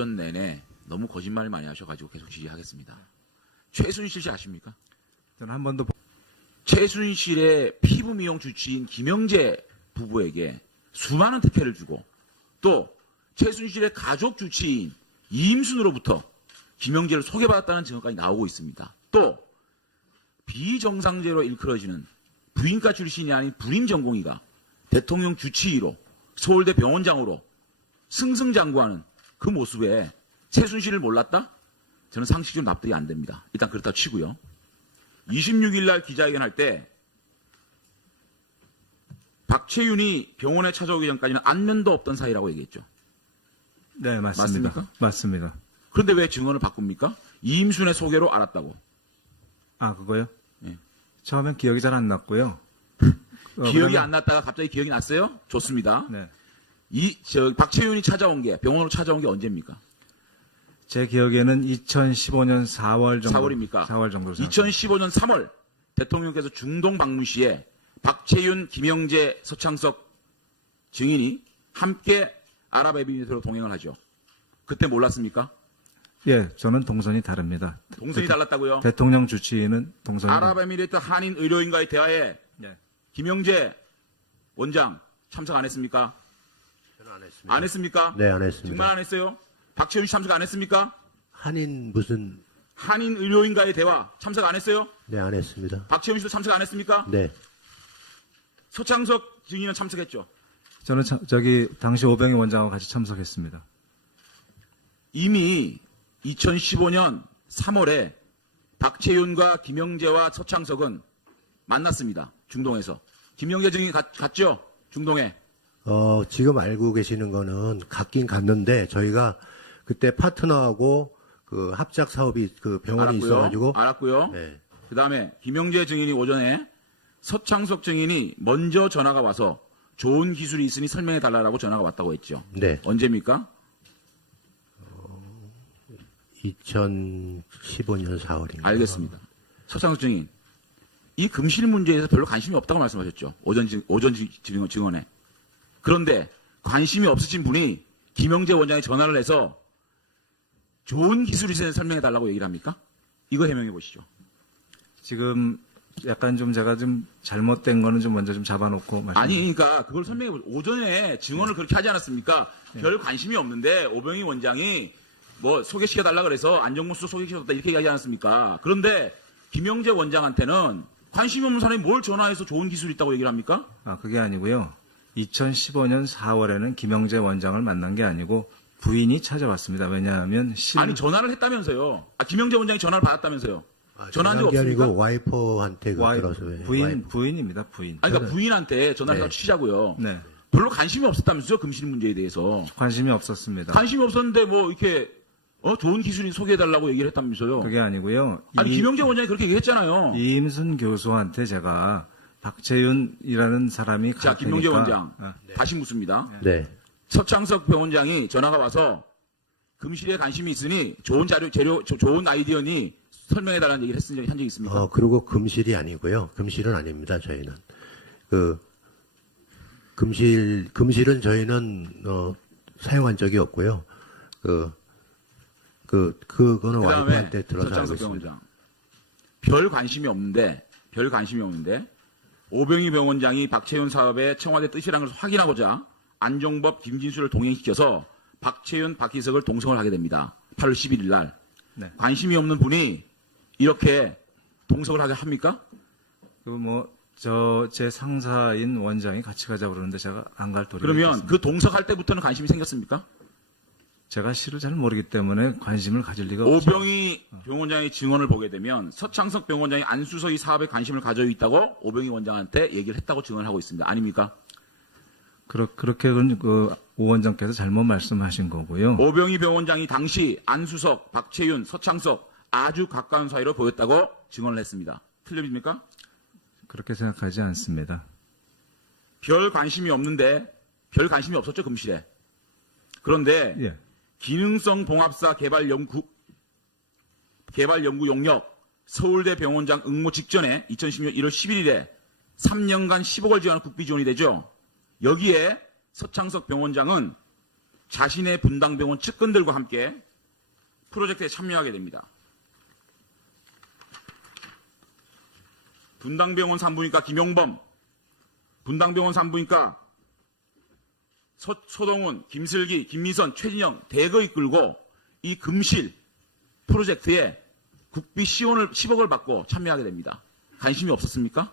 답변 내내 너무 거짓말 많이 하셔가지고 계속 지지하겠습니다. 최순실 씨 아십니까? 저는 한 번도 최순실의 피부 미용 주치인 김영재 부부에게 수많은 특혜를 주고 또 최순실의 가족 주치인 이임순으로부터 김영재를 소개받았다는 증언까지 나오고 있습니다. 또 비정상제로 일컬어지는 부인과 출신이 아닌 불임 전공의가 대통령 주치의로 서울대 병원장으로 승승장구하는 그 모습에 최순실을 몰랐다? 저는 상식적으로 납득이 안 됩니다. 일단 그렇다 치고요. 26일 날 기자회견할 때 박채윤이 병원에 찾아오기 전까지는 안면도 없던 사이라고 얘기했죠. 네, 맞습니다. 맞습니까? 맞습니다. 그런데 왜 증언을 바꿉니까? 이임순의 소개로 알았다고. 아, 그거요? 예. 처음엔 기억이 잘 안 났고요. 기억이 그러면- 안 났다가 갑자기 기억이 났어요? 좋습니다. 네. 박채윤이 찾아온 게 병원으로 찾아온 게 언제입니까? 제 기억에는 2015년 4월 정도. 4월입니까? 4월 정도. 2015년 3월 대통령께서 중동 방문 시에 박채윤, 김영재, 서창석 증인이 함께 아랍에미리트로 동행을 하죠. 그때 몰랐습니까? 예, 저는 동선이 다릅니다. 동선이 달랐다고요? 대통령 주치의는 동선이 아랍에미리트 한인 의료인과의 대화에 네. 김영재 원장 참석 안 했습니까? 저는 안 했습니다. 안 했습니까? 네, 안 했습니다. 정말 안 했어요? 박채윤 씨 참석 안 했습니까? 한인 무슨 한인 의료인과의 대화 참석 안 했어요? 네, 안 했습니다. 박채윤 씨도 참석 안 했습니까? 네. 서창석 증인은 참석했죠. 저는 당시 오병희 원장하고 같이 참석했습니다. 이미 2015년 3월에 박채윤과 김영재와 서창석은 만났습니다. 중동에서. 김영재 증인 갔죠? 중동에. 지금 알고 계시는 거는 갔긴 갔는데 저희가 그때 파트너하고 그 합작 사업이 그 병원이 있어가지고 알았고요. 네. 그 다음에 김영재 증인이 오전에 서창석 증인이 먼저 전화가 와서 좋은 기술이 있으니 설명해 달라고 전화가 왔다고 했죠. 네. 언제입니까? 2015년 4월입니다. 알겠습니다. 서창석 증인. 이 금실 문제에서 별로 관심이 없다고 말씀하셨죠. 오전 증언에. 그런데 관심이 없으신 분이 김영재 원장이 전화를 해서 좋은 기술이 있으니 설명해 달라고 얘기를 합니까? 이거 해명해 보시죠. 지금 약간 좀 제가 좀 잘못된 거는 좀 먼저 좀 잡아놓고 아니, 그러니까 그걸 설명해 보시죠. 오전에 증언을 그렇게 하지 않았습니까? 별 관심이 없는데 오병희 원장이 뭐 소개시켜 달라 그래서 안정근 수석 소개시켰다 이렇게 얘기하지 않았습니까? 그런데 김영재 원장한테는 관심이 없는 사람이 뭘 전화해서 좋은 기술이 있다고 얘기를 합니까? 아, 그게 아니고요. 2015년 4월에는 김영재 원장을 만난 게 아니고 부인이 찾아왔습니다. 왜냐하면 아니 전화를 했다면서요. 김영재 원장이 전화를 받았다면서요. 전화한 적 게 없습니까? 아니고 와이프한테 들어서 부인입니다. 부인. 아니, 그러니까 부인한테 전화를 네. 해서 치자고요. 네. 별로 관심이 없었다면서요. 금실 문제에 대해서. 관심이 없었습니다. 관심이 없었는데 뭐 이렇게 좋은 기술이 소개해달라고 얘기를 했다면서요. 그게 아니고요. 아니 김영재 원장이 그렇게 얘기했잖아요. 이임순 교수한테 제가 박채윤이라는 사람이 자, 갈 김영재 테니까 원장 네. 다시 묻습니다. 네. 서창석 병원장이 전화가 와서 금실에 관심이 있으니 좋은 좋은 아이디어니 설명해달라는 얘기를 한 적이 있습니까? 그리고 금실이 아니고요. 금실은 아닙니다. 저희는 금실은 저희는 사용한 적이 없고요. 그거는 와이프한테 들어서 알고 서창석 있습니다. 병원장 별 관심이 없는데 오병희 병원장이 박채윤 사업의 청와대 뜻이라는 것을 확인하고자 안종법, 김진수를 동행시켜서 박채윤, 박희석을 동성을 하게 됩니다. 8월 11일 날. 네. 관심이 없는 분이 이렇게 동성을 하게 합니까? 제 상사인 원장이 같이 가자고 그러는데 제가 안 갈 도리가 그러면 있겠습니다. 그 동석할 때부터는 관심이 생겼습니까? 제가 실을 잘 모르기 때문에 관심을 가질 리가 없죠. 오병희 병원장의 증언을 보게 되면 서창석 병원장이 안수서 이 사업에 관심을 가지고 있다고 오병희 원장한테 얘기를 했다고 증언하고 있습니다. 아닙니까? 그렇게 오 원장께서 잘못 말씀하신 거고요. 오병희 병원장이 당시 안수석, 박채윤, 서창석 아주 가까운 사이로 보였다고 증언을 했습니다. 틀립니까? 그렇게 생각하지 않습니다. 별 관심이 없었죠, 금실에. 그런데 예. 기능성 봉합사 개발 연구 용역 서울대 병원장 응모 직전에 2016년 1월 11일에 3년간 10억을 지원한 국비 지원이 되죠. 여기에 서창석 병원장은 자신의 분당병원 측근들과 함께 프로젝트에 참여하게 됩니다. 분당병원 산부인과 김용범, 분당병원 산부인과 소동훈, 김슬기, 김미선, 최진영 대거 이끌고 이 금실 프로젝트에 국비 10억을 받고 참여하게 됩니다. 관심이 없었습니까?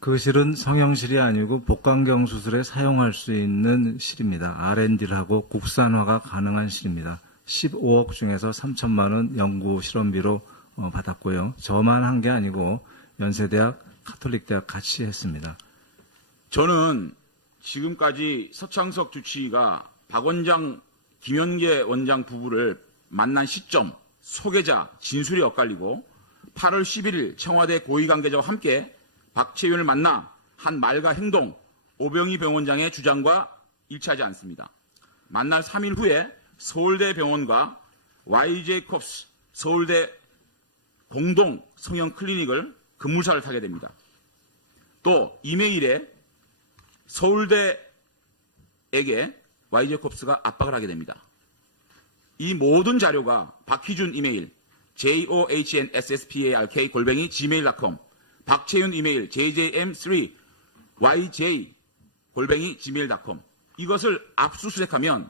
그 실은 성형실이 아니고 복강경 수술에 사용할 수 있는 실입니다. R&D를 하고 국산화가 가능한 실입니다. 15억 중에서 3천만 원 연구 실험비로 받았고요. 저만 한 게 아니고 연세대학, 카톨릭대학 같이 했습니다. 저는 지금까지 서창석 주치의가 박 원장, 김현계 원장 부부를 만난 시점, 소개자, 진술이 엇갈리고 8월 11일 청와대 고위관계자와 함께 박채윤을 만나 한 말과 행동, 오병희 병원장의 주장과 일치하지 않습니다. 만날 3일 후에 서울대 병원과 YJ콥스 서울대 공동 성형 클리닉을 급물살을 타게 됩니다. 또 이메일에 서울대에게 YJ콥스가 압박을 하게 됩니다. 이 모든 자료가 박희준 이메일 johnsspark@gmail.com, 박채윤 이메일 jjm3yj@gmail.com, 이것을 압수수색하면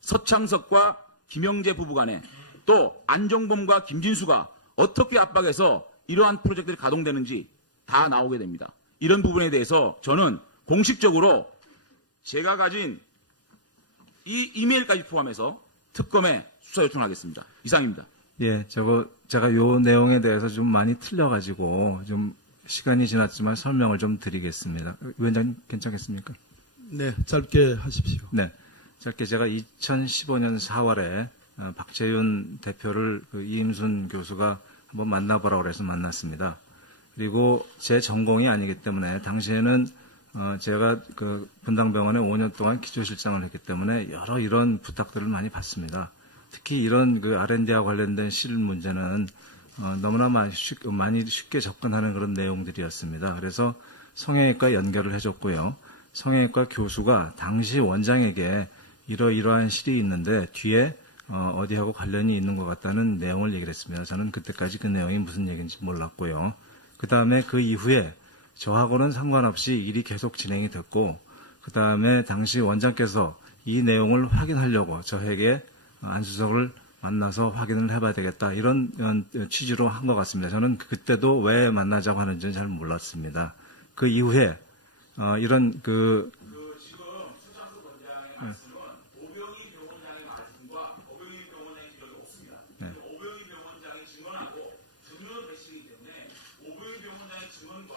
서창석과 김영재 부부 간에 또 안종범과 김진수가 어떻게 압박해서 이러한 프로젝트들이 가동되는지 다 나오게 됩니다. 이런 부분에 대해서 저는 공식적으로 제가 가진 이 이메일까지 포함해서 특검에 수사 요청하겠습니다. 이상입니다. 예, 제가 요 내용에 대해서 좀 많이 틀려가지고 좀 시간이 지났지만 설명을 좀 드리겠습니다. 위원장님 괜찮겠습니까? 네, 짧게 하십시오. 네. 짧게 제가 2015년 4월에 박채윤 대표를 이임순 교수가 한번 만나보라고 그래서 만났습니다. 그리고 제 전공이 아니기 때문에 당시에는 제가 그 분당병원에 5년 동안 기초실장을 했기 때문에 여러 이런 부탁들을 많이 받습니다. 특히 이런 그 R&D와 관련된 실 문제는 너무나 많이 쉽게 접근하는 그런 내용들이었습니다. 그래서 성형외과 연결을 해줬고요. 성형외과 교수가 당시 원장에게 이러이러한 실이 있는데 뒤에 어디하고 관련이 있는 것 같다는 내용을 얘기를 했습니다. 저는 그때까지 그 내용이 무슨 얘기인지 몰랐고요. 그 다음에 그 이후에 저하고는 상관없이 일이 계속 진행이 됐고, 그 다음에 당시 원장께서 이 내용을 확인하려고 저에게 안수석을 만나서 확인을 해봐야 되겠다, 이런 취지로 한 것 같습니다. 저는 그때도 왜 만나자고 하는지는 잘 몰랐습니다. 그 이후에 이런 그 지금 서창석 원장의 말씀은 오병희 병원장의 말씀과 오병희 병원장의 기록이 없습니다. 네. 오병희 병원장의 증언하고 증언을 배치기 때문에 오병희 병원장의 증언과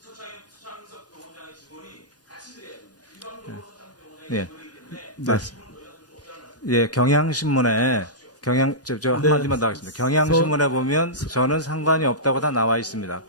서창석 병원장의 증언이 같이 돼야 됩니다. 일반적으로 서창석 병원장의 예. 증언이기 때문에 맞습니다. 예, 경향신문에 저 네. 한마디만 더 하겠습니다. 경향신문에 보면 저는 상관이 없다고 다 나와 있습니다.